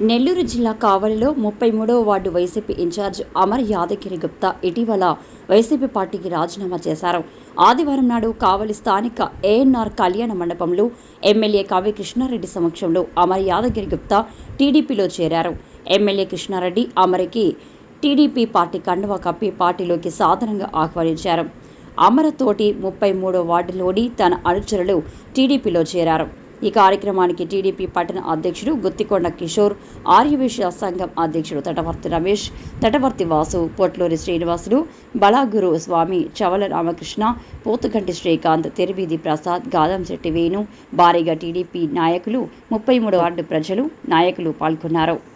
నెల్లూరు జిల్లా కావలిలో ముప్పై మూడవ ward YCP incharge Amar Yadagiri Gupta ఇటీవల వైసీపీ పార్టీకి రాజీనామా చేశారు. ఆదివారం నాడు కావలి స్థానిక ఏఎన్ఆర్ కళ్యాణ మండపంలో ఎమ్మెల్యే కావ్య కృష్ణారెడ్డి సమక్షంలో అమర్ యాదగిరి గుప్తా టీడీపీలో చేరారు. ఎమ్మెల్యే కృష్ణారెడ్డి అమరికి టీడీపీ పార్టీ కండువా కప్పి పార్టీలోకి సాధారణంగా ఆహ్వానించారు. అమరతోటి ముప్పై మూడో వార్డులోని తన అనుచరులు టీడీపీలో చేరారు. ఈ కార్యక్రమానికి టీడీపీ పట్టణ అధ్యక్షుడు గుత్తికొండ కిషోర్ ఆర్యవేశ సంఘం అధ్యక్షుడు తటవర్తి రమేష్ తటవర్తి వాసు పొట్లూరి శ్రీనివాసులు బలాగురు స్వామి చవల రామకృష్ణ పోతుగంటి శ్రీకాంత్ తెరివీధి ప్రసాద్ గాదంశెట్టి వేణు భారీగా టీడీపీ నాయకులు ముప్పై మూడు వార్డు ప్రజలు నాయకులు పాల్గొన్నారు.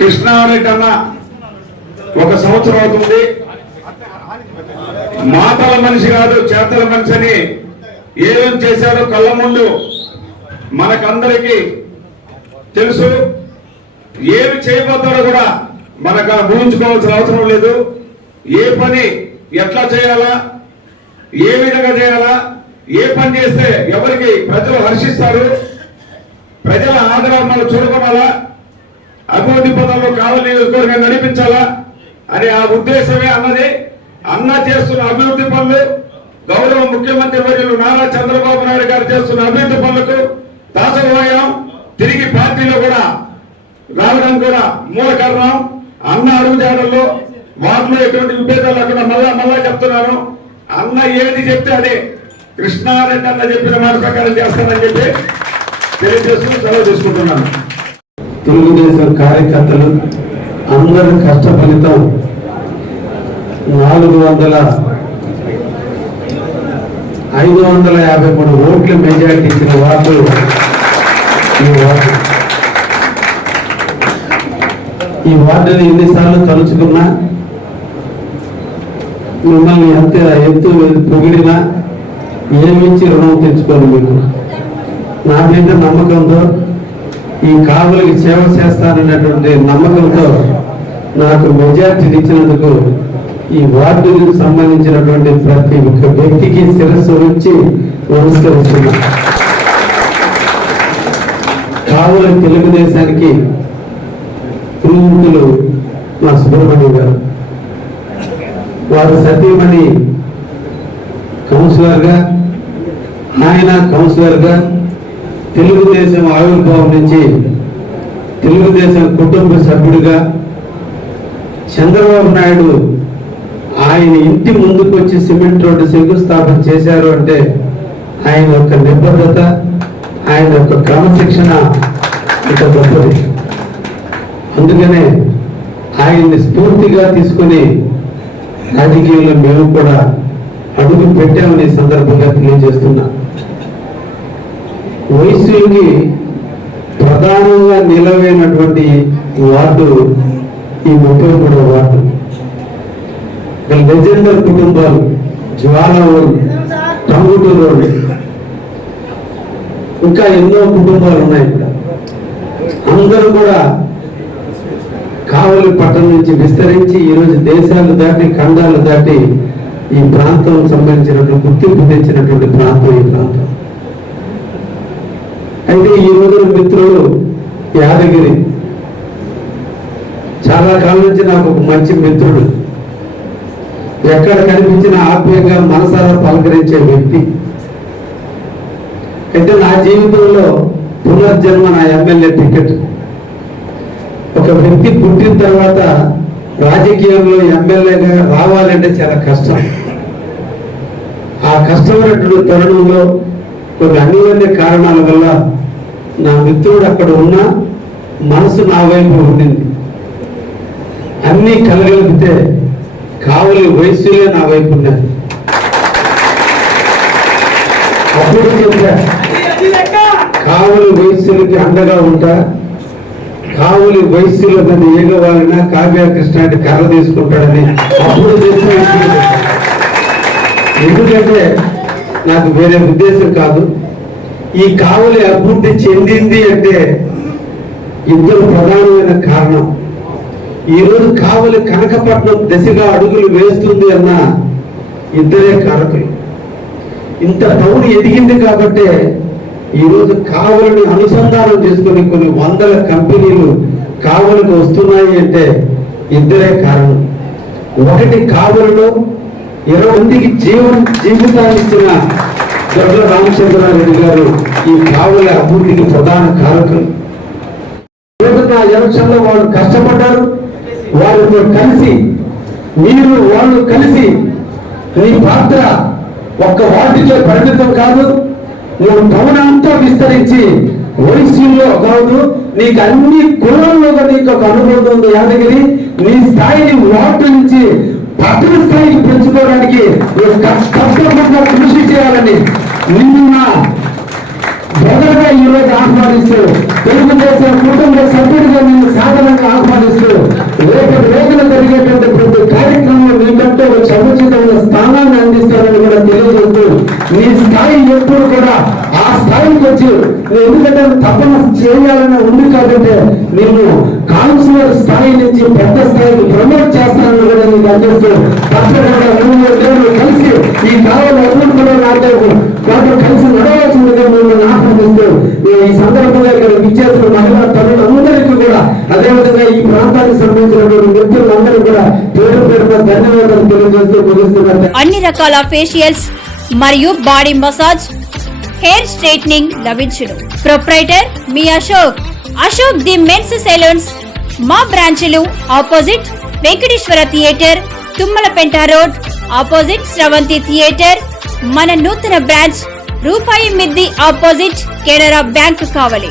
కృష్ణారెడ్డి కన్నా ఒక సంవత్సరం అవుతుంది. మాటల మనిషి కాదు చేతల మనిషి అని ఏమేం చేశాడో కళ్ళ ముందు మనకందరికీ తెలుసు. ఏమి చేయబోతాడో కూడా మనకు ఊహించుకోవాల్సిన అవసరం లేదు. ఏ పని ఎట్లా చేయాలా? ఏ విధంగా చేయాలా? ఏ పని చేస్తే ఎవరికి ప్రజలు హర్షిస్తారు? ప్రజల ఆదరణ మనం చూడకోవాలా అభివృద్ధి పదంలో కావలి నియోజకవర్గాన్ని నడిపించాలా? అనే ఆ ఉద్దేశమే అన్నది. అన్న చేస్తున్న అభివృద్ధి పనులు గౌరవ ముఖ్యమంత్రి వర్యులు నారా చంద్రబాబు నాయుడు గారు చేస్తున్న అభివృద్ధి పనులకు దాసపోయాం తిరిగి పార్టీలో కూడా రావడం కూడా మూల కారణం. అన్న అడుగుజాడల్లో వాటిలో ఎటువంటి విభేదాలు లేకుండా మళ్ళా మళ్ళా చెప్తున్నాను. అన్న ఏది చెప్తే అదే. కృష్ణారెడ్డి అన్న చెప్పిన మాట ప్రకారం చేస్తానని చెప్పి తెలియజేస్తూ సెలవు తీసుకుంటున్నాను. తెలుగుదేశం కార్యకర్తలు అందరి కష్ట ఫలితం నాలుగు వందల ఐదు వందల యాభై మూడు ఓట్ల మెజార్టీ ఇచ్చిన వాళ్ళు ఈ వార్డు. ఈ వార్డుని ఎన్నిసార్లు తలుచుకున్నా మిమ్మల్ని ఎంత ఎత్తు పొగిడినా ఏమిచ్చి రుణం తెచ్చుకోను మీకు నా మీద నమ్మకంతో ఈ కాపులకి సేవ చేస్తానన్నటువంటి నమ్మకంతో నాకు మెజార్టీని ఇచ్చినందుకు ఈ వార్డుకు సంబంధించినటువంటి ప్రతి ఒక్క వ్యక్తికి శిరస్సు నుంచి నమస్కరిస్తున్నా. కావుల తెలుగుదేశానికి పురుగులు మా సుబ్రహ్మణ్యం గారు. వారు సతీమణి కౌన్సిలర్గా ఆయన కౌన్సిలర్గా తెలుగుదేశం ఆవిర్భావం నుంచి తెలుగుదేశం కుటుంబ సభ్యుడిగా చంద్రబాబు నాయుడు ఆయన ఇంటి ముందుకు వచ్చి సిమెంట్ రోడ్డు శంకుస్థాపన చేశారు అంటే ఆయన యొక్క నిబద్ధత ఆయన యొక్క క్రమశిక్షణ ఇక గొప్పది. అందుకనే ఆయన్ని స్ఫూర్తిగా తీసుకుని రాజకీయంలో మేము కూడా అడుగు పెట్టామని సందర్భంగా తెలియజేస్తున్నాం. వయసుకి ప్రధానంగా నిలవైనటువంటి వార్డు ఈ ముప్పై మూడవ వార్డు. ఇక్కడ లెజెండర్ కుటుంబాలు జ్వాలవోలు టంగుటూరు ఇంకా ఎన్నో కుటుంబాలు ఉన్నాయి ఇక్కడ. అందరూ కూడా కావలి పట్టణం నుంచి విస్తరించి ఈరోజు దేశాలు దాటి ఖండాలు దాటి ఈ ప్రాంతం సంబంధించినటువంటి గుర్తింపు తెచ్చినటువంటి ప్రాంతం ఈ ప్రాంతం. అంటే ఈ రోజున మిత్రులు యాదగిరి. చాలా కాలం నుంచి నాకు ఒక మంచి మిత్రుడు. ఎక్కడ కనిపించిన ఆత్మీయంగా మనసారా పలకరించే వ్యక్తి. అయితే నా జీవితంలో పునర్జన్మ నా ఎమ్మెల్యే టికెట్. ఒక వ్యక్తి పుట్టిన తర్వాత రాజకీయంలో ఎమ్మెల్యేగా రావాలంటే చాలా కష్టం. ఆ కష్టమైనటువంటి తరుణంలో కొన్ని అనివార్య కారణాల వల్ల నా మిత్రుడు అక్కడ ఉన్నా మనసు నా వైపు ఉండింది. అన్నీ కలగలిపితే కావలి వయస్సులే నా వైపు ఉన్నారు అప్పుడు చెప్పా కావలి వయస్సులకి అండగా ఉంటా కావులి వయస్సులో మీద ఏగవాలన కావ్య కృష్ణ అంటే కర్ర తీసుకుంటాడని అప్పుడు ఎందుకంటే నాకు వేరే ఉద్దేశం కాదు. ఈ కావలి అభివృద్ధి చెందింది అంటే ఇద్దరు ప్రధానమైన కారణం. ఈరోజు కావలి కనకపట్నం దశగా అడుగులు వేస్తుంది అన్న ఇద్దరే కారకులు. ఇంత టౌన్ ఎదిగింది కాబట్టే ఈరోజు కావలిని అనుసంధానం చేసుకుని కొన్ని వందల కంపెనీలు కావలికి వస్తున్నాయి అంటే ఇద్దరే కారణం. ఒకటి కావలిలో ఇరవై మందికి జీవన జీవితాన్ని ఇచ్చిన దొడ్ల రామచంద్రారెడ్డి గారు ఈ కావలి అభివృద్ధికి ప్రధాన కారకులు. ఈరోజు నా ఎలక్షన్లో వాళ్ళు కష్టపడ్డారు వాళ్ళతో కలిసి మీరు వాళ్ళు కలిసి నీ పాత్ర ఒక్క వార్డుకే పరిమితం కాదు నువ్వు టౌన్ అంతా విస్తరించి ఓడిసీలో కాదు నీకు అన్ని కులంలో నీకు ఒక అనుభవం ఉంది యాదగిరి. నీ స్థాయిని వార్డు నుంచి పట్టణ స్థాయికి పెంచుకోవడానికి నువ్వు తప్పకుండా కృషి చేయాలని నిన్ను నా బ్రదర్గా ఆహ్వానిస్తూ తెలుగుదేశం కుటుంబ సభ్యుడిగా నేను సాధారణంగా ఆహ్వానిస్తూ రేపు రోజున జరిగేటువంటి ప్రతి కార్యక్రమంలో మీకంటూ ఒక సముచితమైన స్థానాన్ని అందిస్తానని కూడా తెలియజేస్తూ నీ స్థాయి ఎప్పుడు కూడా ఆ స్థాయికి వచ్చి నువ్వు ఎందుకంటే తపన చేయాలని ఉంది కాబట్టి నేను కౌన్సిలర్ స్థాయి నుంచి పెద్ద స్థాయికి ప్రమోట్ చేస్తానని కూడా నీకు అందిస్తూ తప్పకుండా విచ్చేసిన మహిళా తల్లులందరికీ కూడా అదేవిధంగా ఈ ప్రాంతానికి సంబంధించినటువంటి వ్యక్తులందరూ కూడా పేరు పేరున ధన్యవాదాలు తెలియజేస్తూ ముగిస్తున్నారు. అన్ని రకాల ఫేషియల్స్ మరియు బాడీ మసాజ్ హెయిర్ స్ట్రైట్నింగ్ లభించును. Proprietor me Ashok. Ashok the men's salons మా బ్రాంచ్లు opposite Venkateswara theatre Tummalapenta road opposite Sravanthi theatre మన నూతన బ్రాంచ్ రూపాయి మిద్ది ఆపోజిట్ కెనరా బ్యాంక్ కావలి.